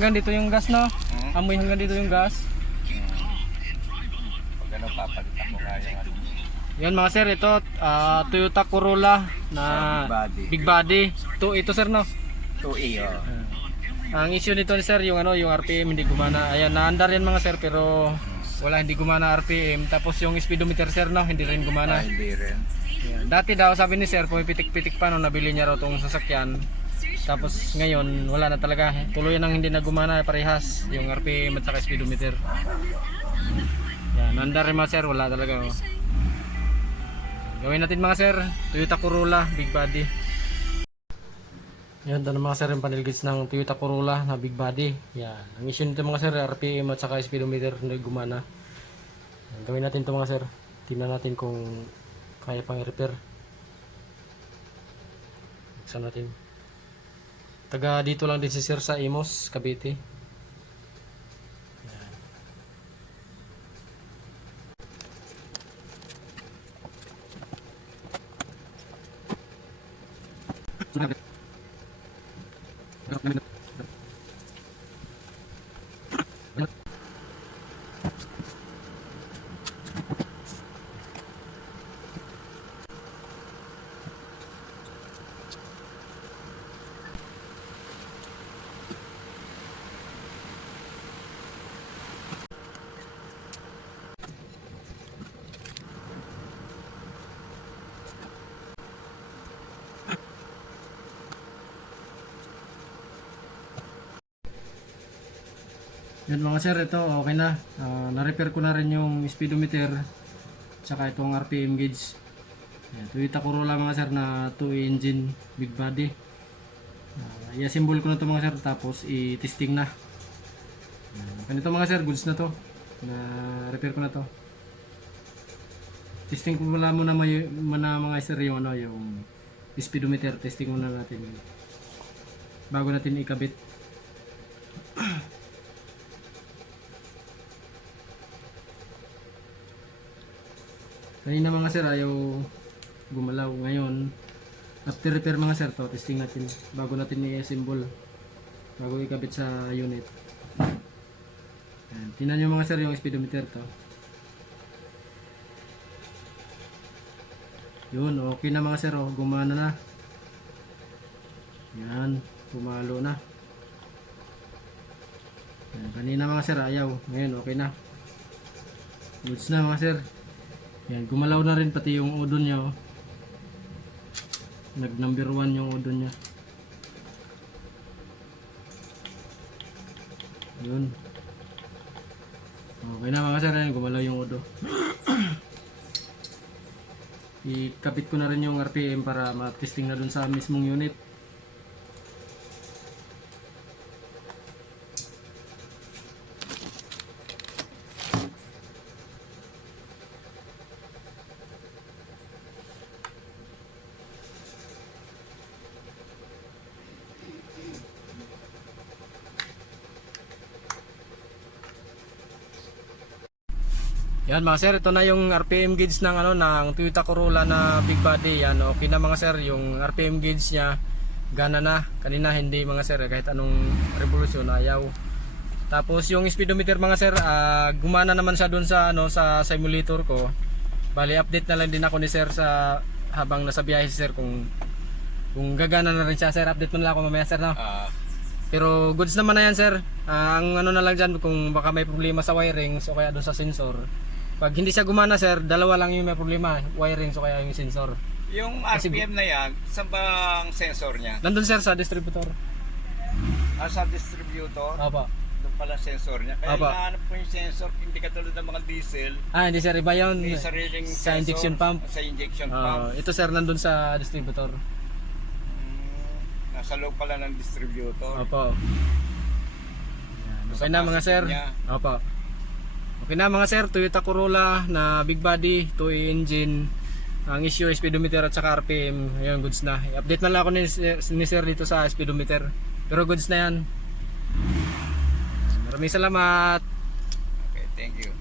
Hanggang dito yung gas, no? Amoy hanggang dito yung gas. Pag ano, papalitan mo nga yung ano. Yan mga sir, ito Toyota Corolla na big body. Ito sir, no? 2E, oh. Ang issue nito ni sir, yung ano, yung RPM hindi gumana. Ayan, naandar yan mga sir, pero wala, hindi gumana RPM. Tapos yung speedometer sir, no, hindi rin gumana. Hindi rin. Ayan. Dati daw sabi ni sir, pumipitik-pitik pa nung nabili niya raw tong sasakyan. Tapos ngayon wala na talaga. Tuloy nang hindi na gumana parehas yung RPM at saka speedometer. Yan, naandar rin mga sir, wala talaga. Oh. Gawin natin mga sir, Toyota Corolla big body. Yan, ito na mga sir yung panel gauge ng Toyota Corolla na big body. Yan, ang issue nito mga sir, RPM at saka speedometer na gumana. Yan, gawin natin ito mga sir. Tingnan natin kung kaya pang i-repair. Buksan natin. Taga dito lang din si sir sa Imos, Cavite. Yan mga sir, ito okay na. Na-repair ko na rin yung speedometer tsaka itong RPM gauge. Yan, Toyota Corolla mga sir na 2 engine big body. I-assemble ko na ito mga sir, tapos i-testing na. Ganito mga sir, goods na to. Na-repair ko na to. Testing ko wala muna mga sir yung, ano, yung speedometer. Testing muna natin yun bago natin ikabit. Kanina mga sir ayaw gumalaw. Ngayon after repair mga sir, to testing natin bago natin i-assemble, bago ikabit sa unit. Yan, tingnan nyo mga sir yung speedometer to. Yun, okay na mga sir, oh, gumana na. Yan, pumalo na. Yan, kanina mga sir ayaw, ngayon okay na. Goods na mga sir. Yan, gumalaw na rin pati yung udon niya, oh. Nag number 1 yung udon niya. Yun. Okay na mga sir, yan, gumalaw yung udo. Ikapit ko na rin yung RPM para ma-testing na dun sa mismong unit. Yan mga sir, ito na yung RPM gauge ng ano ng Toyota Corolla na big body. Yan, okay na mga sir, yung RPM gauge niya gana na. Kanina hindi mga sir, kahit anong revolusyon ayaw. Tapos yung speedometer mga sir, gumana naman siya doon sa ano sa simulator ko. Bali update na lang din ako ni sir sa habang nasa biyahe si sir kung gagana na rin siya sir. Update mo na lang ako mamaya sir, no? Pero goods naman na yan sir. Ang ano na lang dyan, kung baka may problema sa wirings o kaya doon sa sensor. Pag hindi siya gumana sir, dalawa lang yung may problema, wirings o kaya yung sensor. Yung RPM na yan, saan ba ang sensor niya? Nandun sir sa distributor. Sa distributor? Apa. Doon pala sensor niya. Kaya Apa. hinahanap ko yung sensor, hindi katulad ng mga diesel. Hindi sir, iba yun. May sariling sa sensor, injection pump. Sa injection pump. Ito sir, nandun sa distributor. Nasa loob pala ng distributor. Opo. Okay na mga sir. Opo. Okay na mga sir, Toyota Corolla na big body, 2 engine. Ang issue is speedometer at saka RPM. Ayun, goods na. I-update na lang ako ni sir dito sa speedometer. Pero goods na yan. Maraming salamat. Okay, thank you.